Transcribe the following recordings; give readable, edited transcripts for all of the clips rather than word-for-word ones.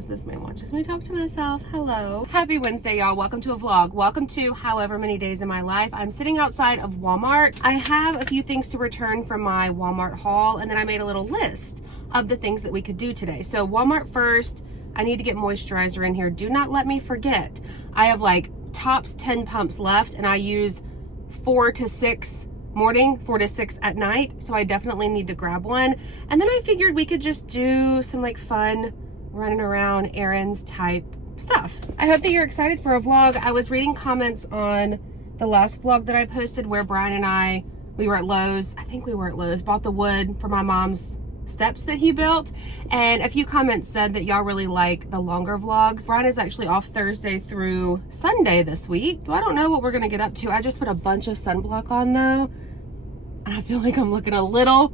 as this man watches me talk to myself. Hello. Happy Wednesday, y'all. Welcome to a vlog. Welcome to however many days in my life. I'm sitting outside of Walmart. I have a few things to return from my Walmart haul, and then I made a little list of the things that we could do today. So Walmart first, I need to get moisturizer in here. Do not let me forget. I have like tops 10 pumps left, and I use 4 to 6 morning, 4 to 6 at night, so I definitely need to grab one. And then I figured we could just do some like fun running around errands type stuff. I hope that you're excited for a vlog. I was reading comments on the last vlog that I posted where Brian and I, we were at Lowe's, I think we were at Lowe's, bought the wood for my mom's steps that he built, and a few comments said that y'all really like the longer vlogs. Brian is actually off Thursday through Sunday this week, so I don't know what we're gonna get up to. I just put a bunch of sunblock on though, and I feel like I'm looking a little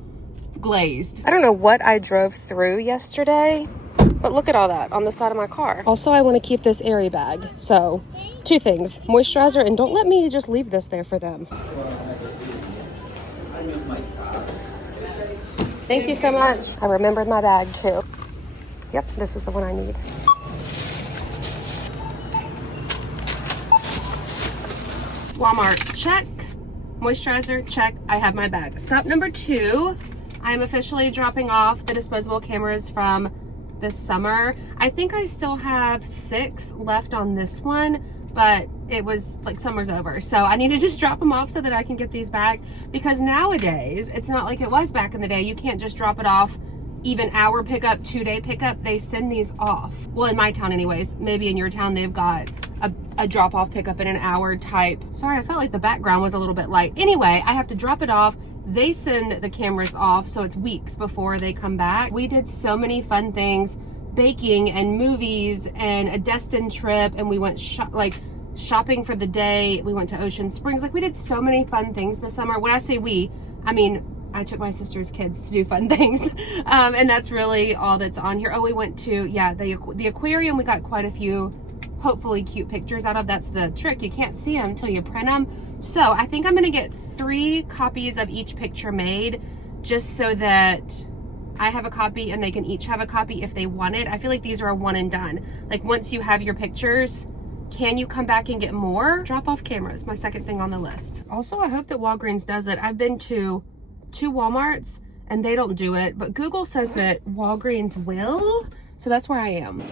glazed. I don't know what I drove through yesterday, but look at all that on the side of my car. Also, I want to keep this airy bag, so 2 things: moisturizer, and don't let me just leave this there for them. Thank you so much. I remembered my bag too. Yep, this is the one I need. Walmart, check. Moisturizer, check. I have my bag. Stop number 2. I'm officially dropping off the disposable cameras from this summer. I think I still have 6 left on this one, but it was like summer's over, so I need to just drop them off so that I can get these back, because nowadays it's not like it was back in the day. You can't just drop it off even hour pickup, 2-day pickup. They send these off. Well, in my town anyways. Maybe in your town they've got a drop-off pickup in an hour type. Sorry, I felt like the background was a little bit light. Anyway, I have to drop it off. They send the cameras off, so it's weeks before they come back. We did so many fun things, baking and movies and a Destin trip, and we went shopping for the day. We went to Ocean Springs. Like, we did so many fun things this summer. When I say we, I mean I took my sister's kids to do fun things, and that's really all that's on here. Oh, we went to, yeah, the aquarium. We got quite a few hopefully cute pictures out of. That's the trick, you can't see them until you print them. So I think I'm gonna get 3 copies of each picture made, just so that I have a copy and they can each have a copy if they want it. I feel like these are a one and done. Like, once you have your pictures, can you come back and get more? Drop off cameras, my second thing on the list. Also, I hope that Walgreens does it. I've been to 2 Walmarts and they don't do it, but Google says that Walgreens will, so that's where I am.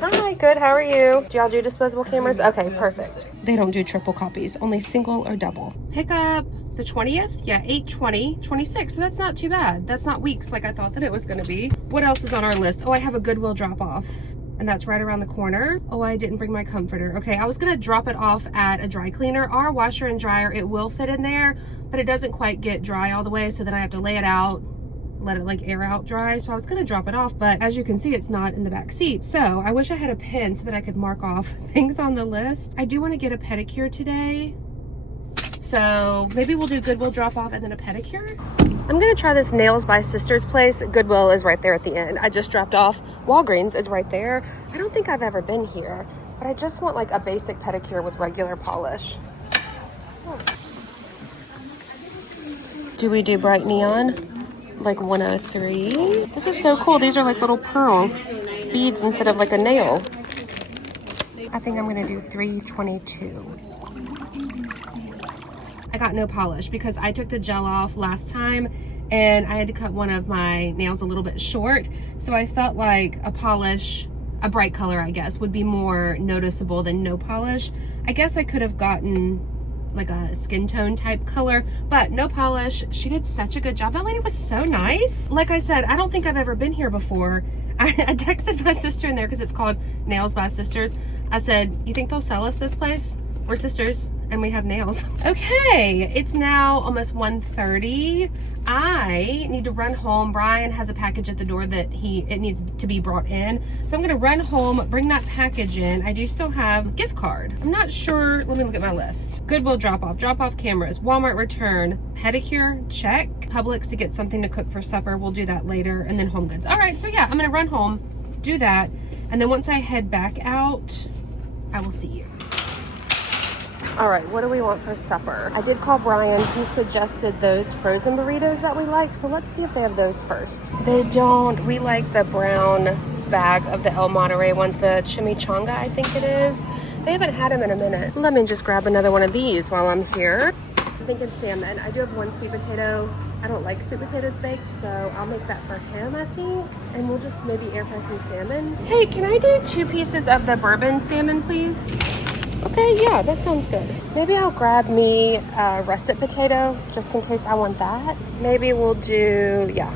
Hi, good, how are you? Do y'all do disposable cameras? Okay, perfect. They don't do triple copies, only single or double. Pick up the 20th, yeah, 8/20/26, so that's not too bad. That's not weeks like I thought that it was gonna be. What else is on our list? Oh, I have a Goodwill drop off, and that's right around the corner. Oh, I didn't bring my comforter. Okay, I was gonna drop it off at a dry cleaner. Our washer and dryer, it will fit in there, but it doesn't quite get dry all the way, so then I have to lay it out, let it like air out dry. So I was gonna drop it off, but as you can see, it's not in the back seat. So I wish I had a pen so that I could mark off things on the list. I do want to get a pedicure today, so maybe we'll do Goodwill drop off and then a pedicure. I'm gonna try this Nails by Sisters place. Goodwill is right there at the end. I just dropped off. Walgreens is right there. I don't think I've ever been here, but I just want like a basic pedicure with regular polish. Oh. Do we do bright neon? Like 103. This is so cool. These are like little pearl beads instead of like a nail. I think I'm gonna do 322. I got no polish because I took the gel off last time and I had to cut one of my nails a little bit short. So I felt like a polish, a bright color, I guess, would be more noticeable than no polish. I guess I could have gotten like a skin tone type color, but no polish. She did such a good job. That lady was so nice. Like I said, I don't think I've ever been here before. I texted my sister in there because it's called Nails by Sisters. I said, you think they'll sell us this place? We're sisters and we have nails. Okay, it's now almost 1:30. I need to run home. Brian has a package at the door that it needs to be brought in. So I'm gonna run home, bring that package in. I do still have a gift card. I'm not sure, let me look at my list. Goodwill drop off cameras, Walmart return, pedicure, check. Publix to get something to cook for supper. We'll do that later. And then home goods. All right, so yeah, I'm gonna run home, do that. And then once I head back out, I will see you. All right, what do we want for supper? I did call Brian. He suggested those frozen burritos that we like, so let's see if they have those first. They don't. We like the brown bag of the El Monterey ones, the chimichanga, I think it is. They haven't had them in a minute. Let me just grab another one of these while I'm here. I'm thinking salmon. I do have one sweet potato. I don't like sweet potatoes baked, so I'll make that for him, I think. And we'll just maybe air fry some salmon. Hey, can I do 2 pieces of the bourbon salmon, please? Okay, yeah, that sounds good. Maybe I'll grab me a russet potato, just in case I want that. Maybe we'll do, yeah,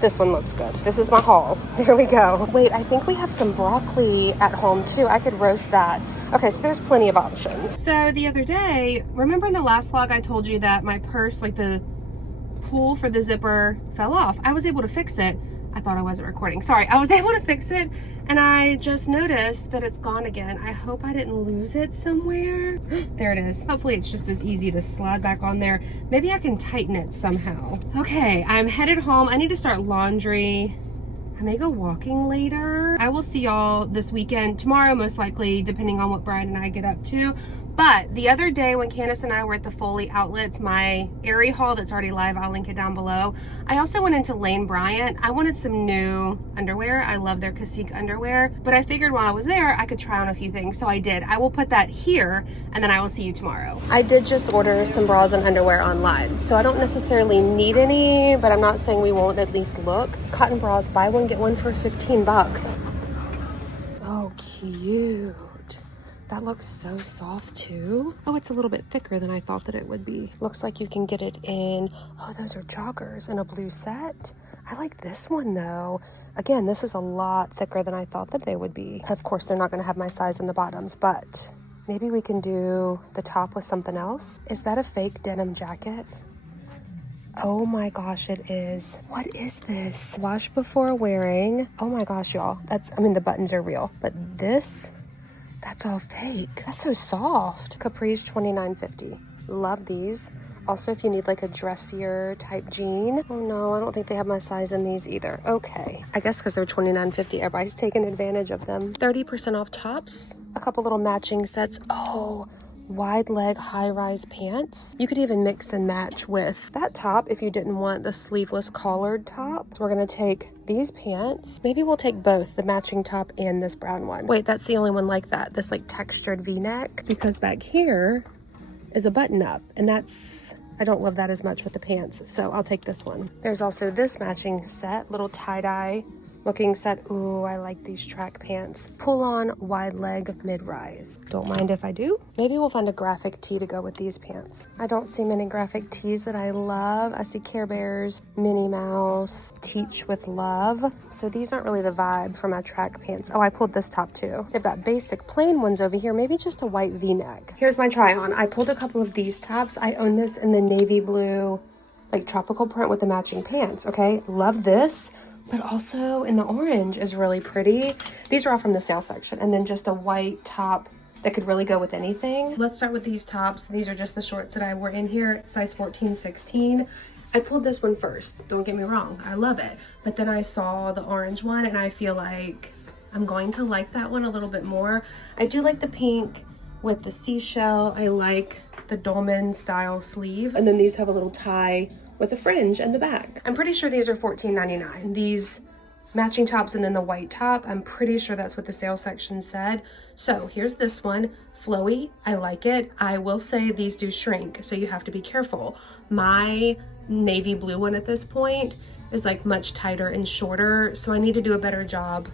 this one looks good. This is my haul. There we go. Wait, I think we have some broccoli at home too. I could roast that. Okay, so there's plenty of options. So the other day, remember in the last vlog I told you that my purse, like the pull for the zipper fell off. I was able to fix it. I thought I wasn't recording. Sorry, I was able to fix it and I just noticed that it's gone again. I hope I didn't lose it somewhere. There it is. Hopefully it's just as easy to slide back on there. Maybe I can tighten it somehow. Okay, I'm headed home. I need to start laundry. I may go walking later. I will see y'all this weekend, tomorrow most likely, depending on what Bryant and I get up to. But the other day when Candace and I were at the Foley Outlets, my Aerie haul that's already live, I'll link it down below. I also went into Lane Bryant. I wanted some new underwear. I love their Cacique underwear, but I figured while I was there, I could try on a few things, so I did. I will put that here, and then I will see you tomorrow. I did just order some bras and underwear online, so I don't necessarily need any, but I'm not saying we won't at least look. Cotton bras, buy one, get one for 15 bucks. Oh, cute. That looks so soft too. Oh, it's a little bit thicker than I thought that it would be. Looks like you can get it in, oh, those are joggers in a blue set. I like this one though. Again, this is a lot thicker than I thought that they would be. Of course, they're not gonna have my size in the bottoms, but maybe we can do the top with something else. Is that a fake denim jacket? Oh my gosh, it is. What is this? Wash before wearing. Oh my gosh, y'all. I mean, the buttons are real, but this, that's all fake. That's so soft. Capri's $29.50. Love these. Also, if you need like a dressier type jean. Oh no, I don't think they have my size in these either. Okay. I guess because they're $29.50, everybody's taking advantage of them. 30% off tops. A couple little matching sets. Oh, wide leg high-rise pants. You could even mix and match with that top if you didn't want the sleeveless collared top. So we're gonna take these pants. Maybe we'll take both, the matching top and this brown one. Wait, that's the only one like that. This like textured V-neck, because back here is a button up, and that's, I don't love that as much with the pants, so I'll take this one. There's also this matching set, little tie-dye looking set. Ooh, I like these track pants. Pull on wide leg mid-rise. Don't mind if I do. Maybe we'll find a graphic tee to go with these pants. I don't see many graphic tees that I love. I see Care Bears, Minnie Mouse, Teach with Love. So these aren't really the vibe for my track pants. Oh, I pulled this top too. They've got basic plain ones over here. Maybe just a white V-neck. Here's my try on. I pulled a couple of these tops. I own this in the navy blue, like tropical print with the matching pants. Okay, love this. But also in the orange is really pretty. These are all from the sale section. And then just a white top that could really go with anything. Let's start with these tops. These are just the shorts that I wore in here, size 14, 16. I pulled this one first, don't get me wrong, I love it. But then I saw the orange one and I feel like I'm going to like that one a little bit more. I do like the pink with the seashell. I like the dolman style sleeve. And then these have a little tie with a fringe in the back. I'm pretty sure these are $14.99. These matching tops and then the white top, I'm pretty sure that's what the sale section said. So here's this one, flowy, I like it. I will say these do shrink, so you have to be careful. My navy blue one at this point is like much tighter and shorter, so I need to do a better job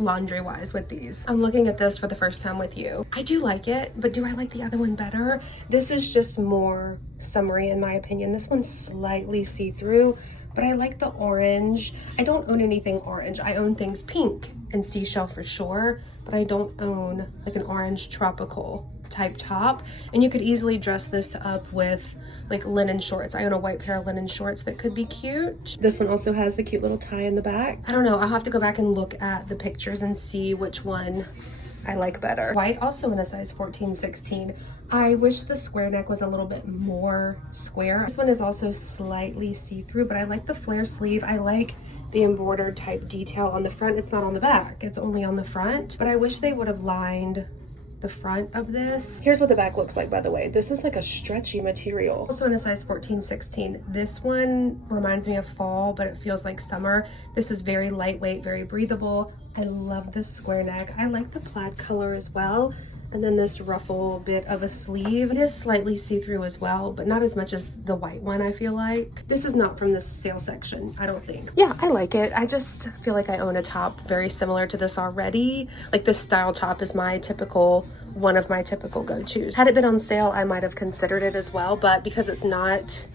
laundry wise with these. I'm looking at this for the first time with you. I do like it, but do I like the other one better? This is just more summery in my opinion. This one's slightly see-through, but I like the orange. I don't own anything orange. I own things pink and seashell for sure, but I don't own like an orange tropical type top. And you could easily dress this up with like linen shorts. I own a white pair of linen shorts that could be cute. This one also has the cute little tie in the back. I don't know, I'll have to go back and look at the pictures and see which one I like better. White, also in a size 14, 16. I wish the square neck was a little bit more square. This one is also slightly see-through, but I like the flare sleeve. I like the embroidered type detail on the front. It's not on the back, it's only on the front. But I wish they would have lined the front of this. Here's what the back looks like, by the way. This is like a stretchy material. Also in a size 14-16. This one reminds me of fall, but it feels like summer. This is very lightweight, very breathable. I love this square neck. I like the plaid color as well. And then this ruffle bit of a sleeve. It is slightly see-through as well, but not as much as the white one, I feel like. This is not from the sale section, I don't think. Yeah, I like it. I just feel like I own a top very similar to this already. Like this style top is one of my typical go-tos. Had it been on sale, I might have considered it as well, but because it's not,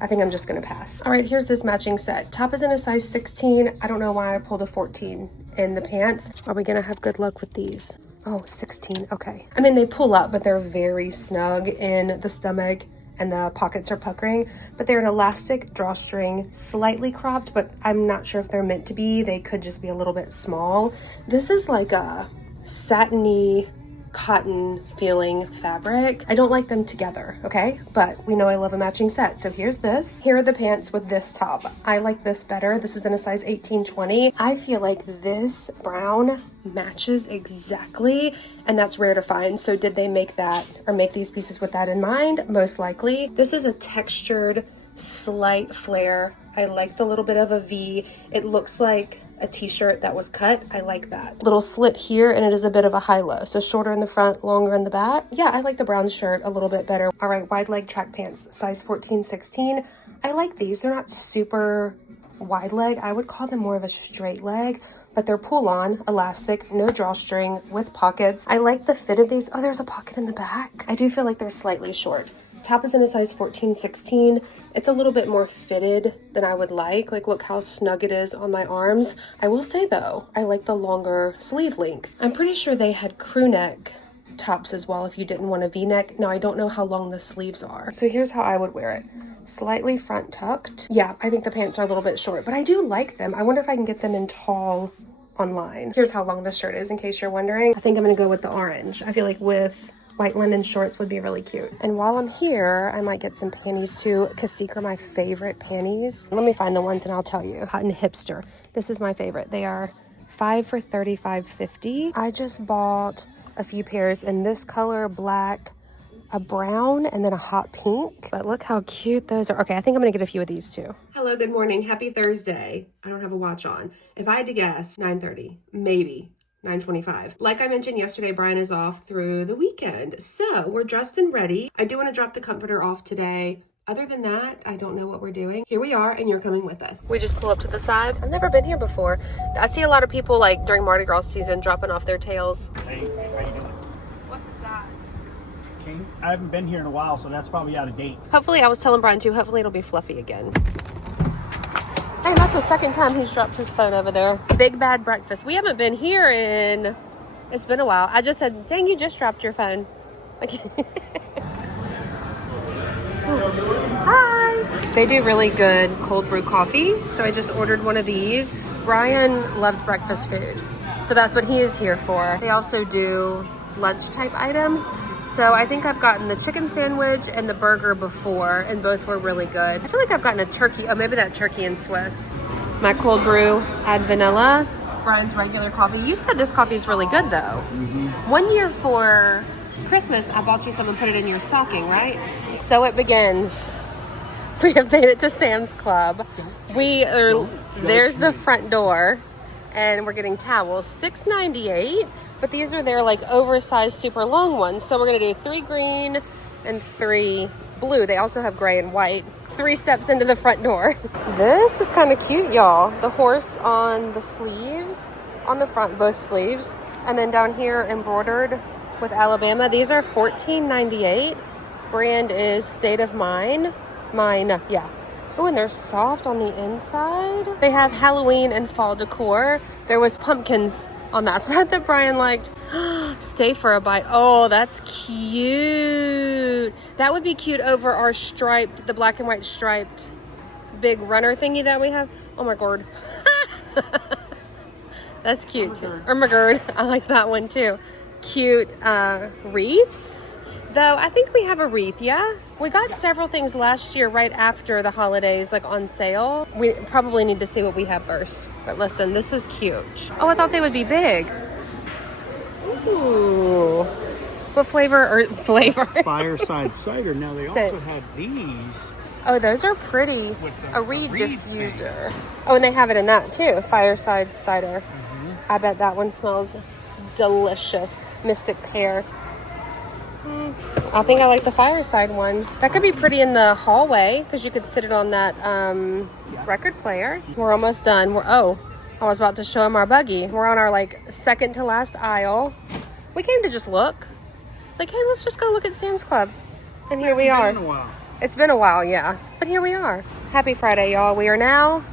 I think I'm just gonna pass. All right, here's this matching set. Top is in a size 16. I don't know why I pulled a 14 in the pants. Are we gonna have good luck with these? Oh, 16, okay. I mean, they pull up, but they're very snug in the stomach and the pockets are puckering, but they're an elastic drawstring, slightly cropped, but I'm not sure if they're meant to be. They could just be a little bit small. This is like a satiny cotton feeling fabric. I don't like them together, okay? But we know I love a matching set. So here's this. Here are the pants with this top. I like this better. This is in a size 18-20. I feel like this brown matches exactly, and that's rare to find. So did they make that or make these pieces with that in mind? Most likely. This is a textured slight flare. I like the little bit of a V. It looks like a t-shirt that was cut. I like that. Little slit here, and it is a bit of a high-low. So shorter in the front, longer in the back. Yeah, I like the brown shirt a little bit better. All right, wide leg track pants, size 14-16. I like these. They're not super wide leg. I would call them more of a straight leg, but they're pull-on, elastic, no drawstring, with pockets. I like the fit of these. Oh, there's a pocket in the back. I do feel like they're slightly short. Top is in a size 14-16. It's a little bit more fitted than I would like. Like, look how snug it is on my arms. I will say though, I like the longer sleeve length. I'm pretty sure they had crew neck tops as well if you didn't want a V-neck. Now, I don't know how long the sleeves are. So here's how I would wear it. Slightly front tucked. Yeah, I think the pants are a little bit short, but I do like them. I wonder if I can get them in tall online. Here's how long this shirt is in case you're wondering. I think I'm gonna go with the orange. I feel like with white linen shorts would be really cute. And while I'm here, I might get some panties too. Cacique are my favorite panties. Let me find the ones and I'll tell you. Cotton Hipster. This is my favorite. They are 5 for $35.50. I just bought a few pairs in this color, black, a brown, and then a hot pink. But look how cute those are. Okay, I think I'm gonna get a few of these too. Hello, good morning. Happy Thursday. I don't have a watch on. If I had to guess, 9:30, maybe 9:25. Like I mentioned yesterday, Bryant is off through the weekend. So we're dressed and ready. I do want to drop the comforter off today. Other than that, I don't know what we're doing. Here we are, and you're coming with us. We just pull up to the side. I've never been here before. I see a lot of people like during Mardi Gras season dropping off their tails. Hey, how you doing? What's the size? King? I haven't been here in a while, so that's probably out of date. Hopefully, I was telling Brian too, hopefully it'll be fluffy again. Hey, that's the second time he's dropped his phone over there. Big Bad Breakfast. We haven't been here in, it's been a while. I just said, dang, you just dropped your phone. Okay. Hi. They do really good cold brew coffee, so I just ordered one of these. Brian loves breakfast food, so that's what he is here for. They also do lunch type items. So I think I've gotten the chicken sandwich and the burger before, and both were really good. I feel like I've gotten a turkey. Oh, maybe that turkey and Swiss. My cold brew, add vanilla. Brian's regular coffee. You said this coffee is really good though. Mm-hmm. One year for Christmas, I bought you some and put it in your stocking, right? So it begins. We have made it to Sam's Club. We are, there's the front door, and we're getting towels, $6.98. But these are their like oversized super long ones. So we're gonna do 3 green and 3 blue. They also have gray and white. 3 steps into the front door. This is kind of cute, y'all. The horse on the sleeves, on the front, both sleeves. And then down here embroidered with Alabama. These are $14.98. Brand is State of Mine. Yeah. Oh, and they're soft on the inside. They have Halloween and fall decor. There was pumpkins on that side that Brian liked. Stay for a bite. Oh, that's cute. That would be cute over our striped, the black and white striped big runner thingy that we have. Oh my god. That's cute too. Or my god. I like that one too. Cute wreaths. Though I think we have a wreath, yeah? We got several things last year right after the holidays, like on sale. We probably need to see what we have first. But listen, this is cute. Oh, I thought they would be big. Ooh. What flavor or flavor? Fireside cider. Now they Scent. also have these. Oh, those are pretty. With A reed diffuser. things. Oh, and they have it in that too. Fireside cider. I bet that one smells delicious. Mystic pear. I think I like the fireside one. That could be pretty in the hallway because you could sit it on that record player. We're almost done. I was about to show them our buggy. We're on our like second to last aisle. We came to just look. Like, hey, let's just go look at Sam's Club. And here we are. It's been a while. It's been a while, yeah. But here we are. Happy Friday, y'all. We are now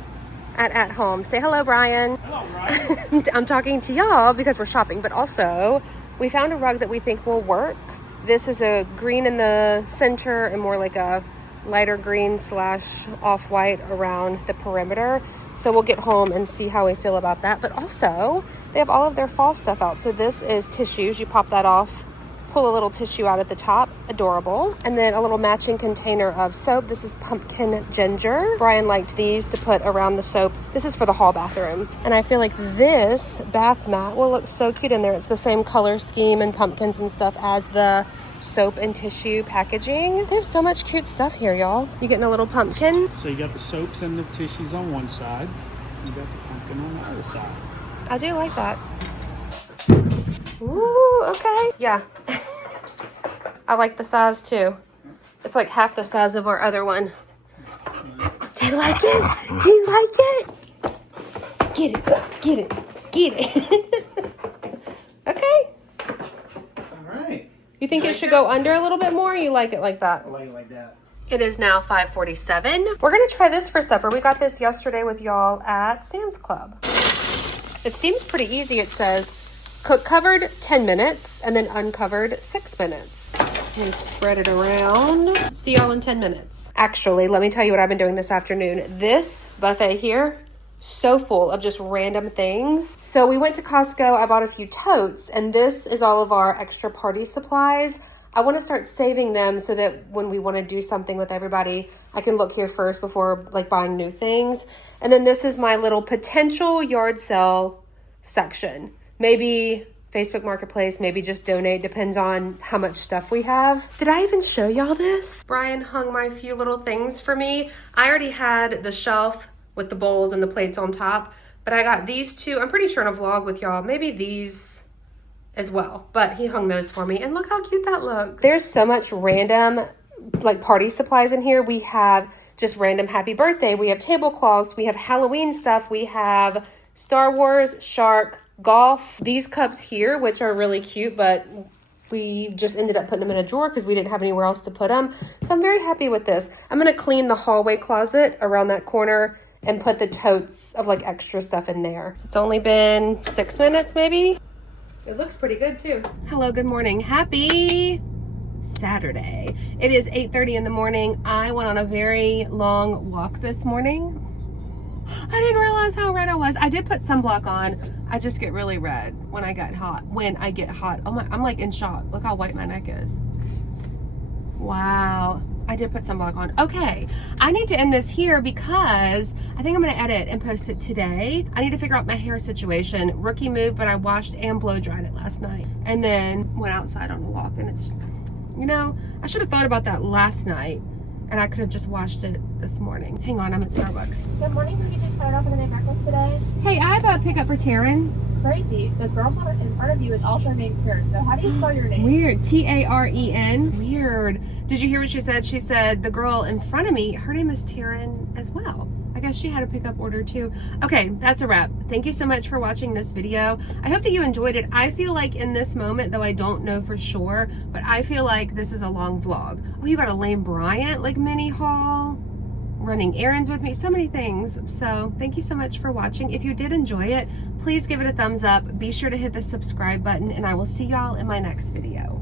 at home. Say hello, Brian. Hello, Ryan. I'm talking to y'all because we're shopping, but also we found a rug that we think will work. This is a green in the center and more like a lighter green / off-white around the perimeter. So we'll get home and see how we feel about that. But also, they have all of their fall stuff out. So this is tissues. You pop that off, pull a little tissue out at the top. Adorable. And then a little matching container of soap. This is pumpkin ginger. Brian liked these to put around the soap. This is for the hall bathroom. And I feel like this bath mat will look so cute in there. It's the same color scheme and pumpkins and stuff as the soap and tissue packaging. There's so much cute stuff here, y'all. You getting a little pumpkin? So you got the soaps and the tissues on one side. You got the pumpkin on the other side. I do like that. Ooh, okay. Yeah. I like the size too. It's like half the size of our other one. Do you like it? Do you like it? Get it, get it, get it. Okay. All right. You think it should go under a little bit more? Or you like it like that? I like it like that. It is now 5:47. We're gonna try this for supper. We got this yesterday with y'all at Sam's Club. It seems pretty easy. It says cook covered 10 minutes and then uncovered 6 minutes. And spread it around. See y'all in 10 minutes. Actually, let me tell you what I've been doing this afternoon. This buffet here, so full of just random things. So we went to Costco. I bought a few totes, and this is all of our extra party supplies. I want to start saving them so that when we want to do something with everybody, I can look here first before like buying new things. And then this is my little potential yard sale section. Maybe Facebook Marketplace, maybe just donate, depends on how much stuff we have. Did I even show y'all this? Brian hung my few little things for me. I already had the shelf with the bowls and the plates on top, but I got these two. I'm pretty sure in a vlog with y'all, maybe these as well, but he hung those for me, and look how cute that looks. There's so much random like party supplies in here. We have just random happy birthday, we have tablecloths, we have Halloween stuff, we have Star Wars, shark, golf. These cups here, which are really cute, but we just ended up putting them in a drawer because we didn't have anywhere else to put them. So I'm very happy with this. I'm gonna clean the hallway closet around that corner and put the totes of like extra stuff in there. It's only been 6 minutes maybe. It looks pretty good too. Hello, good morning. Happy Saturday. It is 8:30 in the morning. I went on a very long walk this morning. I didn't realize how red I was. I did put sunblock on. I just get really red when I get hot. Oh my, I'm like in shock. Look how white my neck is. Wow. I did put sunblock on. Okay, I need to end this here because I think I'm gonna edit and post it today. I need to figure out my hair situation. Rookie move, but I washed and blow dried it last night. And then went outside on a walk, and it's, you know, I should have thought about that last night and I could have just washed it this morning. Hang on, I'm at Starbucks. Good morning. Can you just start off with an breakfast today? Hey, I have a pickup for Taren. Crazy. The girl in front of you is also named Taren. So how do you spell your name? Weird. Taren. Weird. Did you hear what she said? She said the girl in front of me, her name is Taren as well. I guess she had a pickup order too. Okay, that's a wrap. Thank you so much for watching this video. I hope that you enjoyed it. I feel like in this moment, though I don't know for sure, but I feel like this is a long vlog. Oh, you got a Lane Bryant like mini haul, running errands with me, so many things. So thank you so much for watching. If you did enjoy it, please give it a thumbs up. Be sure to hit the subscribe button, and I will see y'all in my next video.